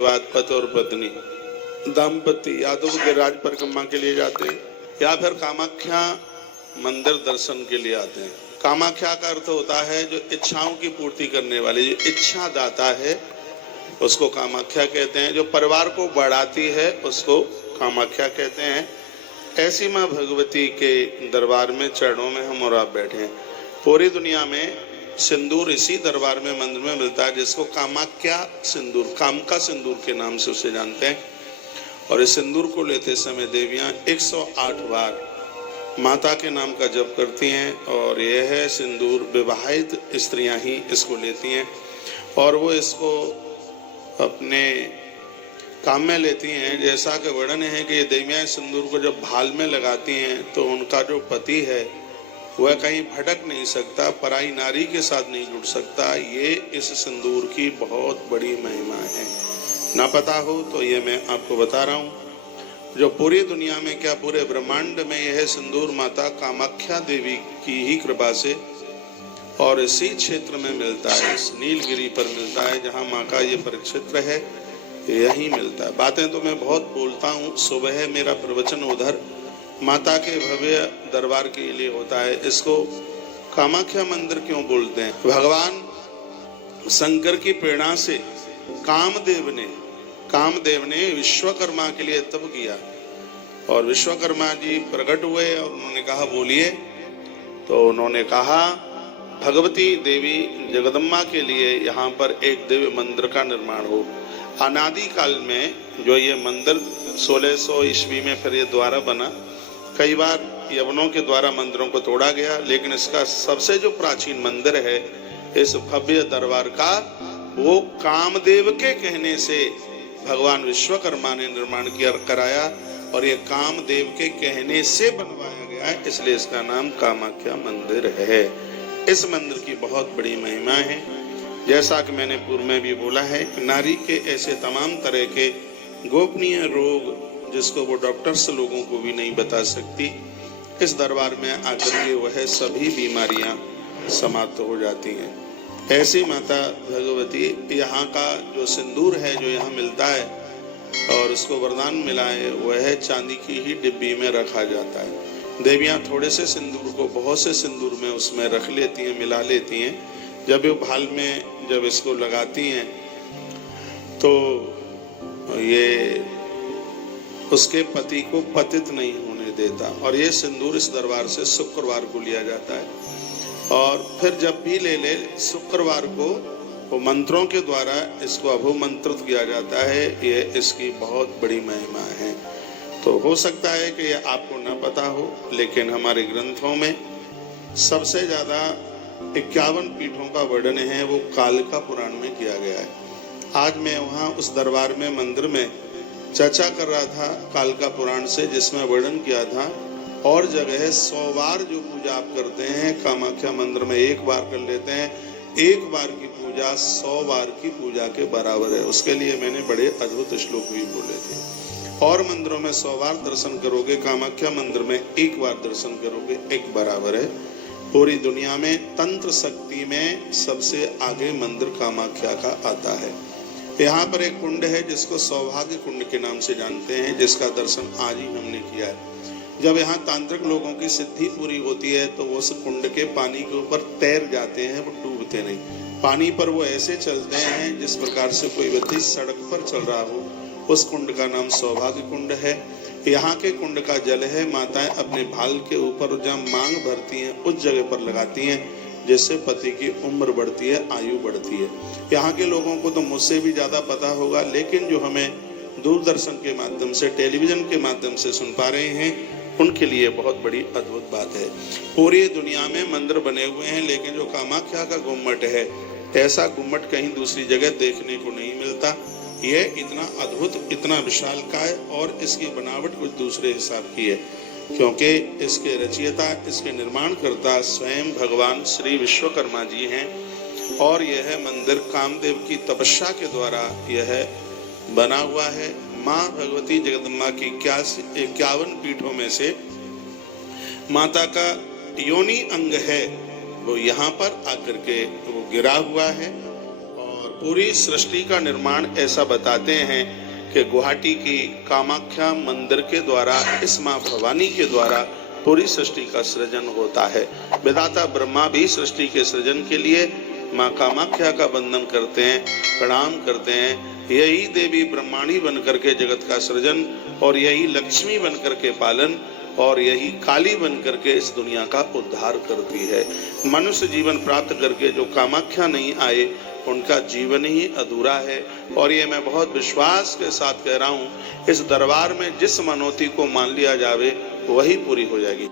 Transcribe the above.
पति और पत्नी दाम्पत्य यादव के राज परिक्रमा के लिए जाते हैं या फिर कामाख्या मंदिर दर्शन के लिए आते हैं। कामाख्या का अर्थ होता है जो इच्छाओं की पूर्ति करने वाली, जो इच्छा दाता है उसको कामाख्या कहते हैं। जो परिवार को बढ़ाती है उसको कामाख्या कहते हैं। ऐसी माँ भगवती के दरबार में चरणों में हम और आप बैठे हैं। पूरी दुनिया में सिंदूर इसी दरबार में मंदिर में मिलता है जिसको कामाख्या सिंदूर, काम का सिंदूर के नाम से उसे जानते हैं। और इस सिंदूर को लेते समय देवियां 108 बार माता के नाम का जप करती हैं और यह है सिंदूर विवाहित स्त्रियां ही इसको लेती हैं और वो इसको अपने काम में लेती हैं। जैसा कि वर्णन है कि ये देवियां सिंदूर को जब भाल में लगाती हैं तो उनका जो पति है वह कहीं भटक नहीं सकता, पराई नारी के साथ नहीं जुड़ सकता। ये इस सिंदूर की बहुत बड़ी महिमा है। ना पता हो तो ये मैं आपको बता रहा हूँ। जो पूरी दुनिया में क्या पूरे ब्रह्मांड में यह सिंदूर माता कामाख्या देवी की ही कृपा से और इसी क्षेत्र में मिलता है, इस नीलगिरी पर मिलता है जहाँ माँ का ये परिक्षेत्र है, यही मिलता है। बातें तो मैं बहुत बोलता हूँ, सुबह मेरा प्रवचन उधर माता के भव्य दरबार के लिए होता है। इसको कामाख्या मंदिर क्यों बोलते हैं? भगवान शंकर की प्रेरणा से कामदेव ने विश्वकर्मा के लिए तप किया और विश्वकर्मा जी प्रकट हुए और उन्होंने कहा बोलिए। तो उन्होंने कहा भगवती देवी जगदम्बा के लिए यहाँ पर एक दिव्य मंदिर का निर्माण हो। अनादि काल में जो ये मंदिर 1600 ईस्वी में फिर ये द्वारा बना। कई बार यवनों के द्वारा मंदिरों को तोड़ा गया, लेकिन इसका सबसे जो प्राचीन मंदिर है इस भव्य दरबार का, वो कामदेव के कहने से भगवान विश्वकर्मा ने निर्माण कराया और ये कामदेव के कहने से बनवाया गया है, इसलिए इसका नाम कामाख्या मंदिर है। इस मंदिर की बहुत बड़ी महिमा है। जैसा कि मैंने पूर्व में भी बोला है कि नारी के ऐसे तमाम तरह के गोपनीय रोग जिसको वो डॉक्टर्स लोगों को भी नहीं बता सकती, इस दरबार में आकर के वह सभी बीमारियां समाप्त हो जाती हैं। ऐसी माता भगवती यहाँ का जो सिंदूर है जो यहाँ मिलता है और उसको वरदान मिला है वह चांदी की ही डिब्बी में रखा जाता है। देवियाँ थोड़े से सिंदूर को बहुत से सिंदूर में उसमें रख लेती हैं, मिला लेती हैं। जब ये भाल में जब इसको लगाती हैं तो ये उसके पति को पतित नहीं होने देता। और ये सिंदूर इस दरबार से शुक्रवार को लिया जाता है और फिर जब भी ले शुक्रवार को वो मंत्रों के द्वारा इसको अभोमंत्रित किया जाता है। ये इसकी बहुत बड़ी महिमा है। तो हो सकता है कि ये आपको न पता हो, लेकिन हमारे ग्रंथों में सबसे ज़्यादा 51 पीठों का वर्णन है वो कालिका पुराण में किया गया है। आज मैं वहाँ उस दरबार में मंदिर में चर्चा कर रहा था कालिका पुराण से, जिसमें वर्णन किया था और जगह 100 बार जो पूजा आप करते हैं कामाख्या मंदिर में 1 बार कर लेते हैं। 1 बार की पूजा 100 बार की पूजा के बराबर है। उसके लिए मैंने बड़े अद्भुत श्लोक भी बोले थे। और मंदिरों में 100 बार दर्शन करोगे, कामाख्या मंदिर में 1 बार दर्शन करोगे, एक बराबर है। पूरी दुनिया में तंत्र शक्ति में सबसे आगे मंदिर कामाख्या का आता है। यहाँ पर एक कुंड है जिसको सौभाग्य कुंड के नाम से जानते हैं, जिसका दर्शन आज ही हमने किया है। जब यहाँ तांत्रिक लोगों की सिद्धि पूरी होती है तो वो उस कुंड के पानी के ऊपर तैर जाते हैं, वो डूबते नहीं। पानी पर वो ऐसे चलते हैं जिस प्रकार से कोई व्यक्ति सड़क पर चल रहा हो। उस कुंड का नाम सौभाग्य कुंड है। यहाँ के कुंड का जल है माताएं अपने भाल के ऊपर जहाँ मांग भरती हैं उस जगह पर लगाती हैं, जिससे पति की उम्र बढ़ती है, आयु बढ़ती है। यहाँ के लोगों को तो मुझसे भी ज़्यादा पता होगा, लेकिन जो हमें दूरदर्शन के माध्यम से, टेलीविज़न के माध्यम से सुन पा रहे हैं, उनके लिए बहुत बड़ी अद्भुत बात है। पूरी दुनिया में मंदिर बने हुए हैं, लेकिन जो कामाख्या का गुम्मट है, ऐसा गुम्मट कहीं दूसरी जगह देखने को नहीं मिलता। ये इतना अद्भुत, इतना विशालकाय और इसकी बनावट कुछ दूसरे हिसाब की है, क्योंकि इसके रचयिता, इसके निर्माणकर्ता स्वयं भगवान श्री विश्वकर्मा जी हैं और यह मंदिर कामदेव की तपस्या के द्वारा यह बना हुआ है। माँ भगवती जगदम्बा की 51 पीठों में से माता का योनि अंग है वो यहाँ पर आकर के वो गिरा हुआ है और पूरी सृष्टि का निर्माण ऐसा बताते हैं कि गुवाहाटी की कामाख्या मंदिर के द्वारा, इस माँ भवानी के द्वारा पूरी सृष्टि का सृजन होता है। विधाता ब्रह्मा भी सृष्टि के सृजन के लिए माँ कामाख्या का वंदन करते हैं, प्रणाम करते हैं। यही देवी ब्रह्माणी बन करके जगत का सृजन, और यही लक्ष्मी बन करके पालन, और यही काली बन करके इस दुनिया का उद्धार करती है। मनुष्य जीवन प्राप्त करके जो कामाख्या नहीं आए उनका जीवन ही अधूरा है। और ये मैं बहुत विश्वास के साथ कह रहा हूँ, इस दरबार में जिस मनौती को मान लिया जावे वही पूरी हो जाएगी।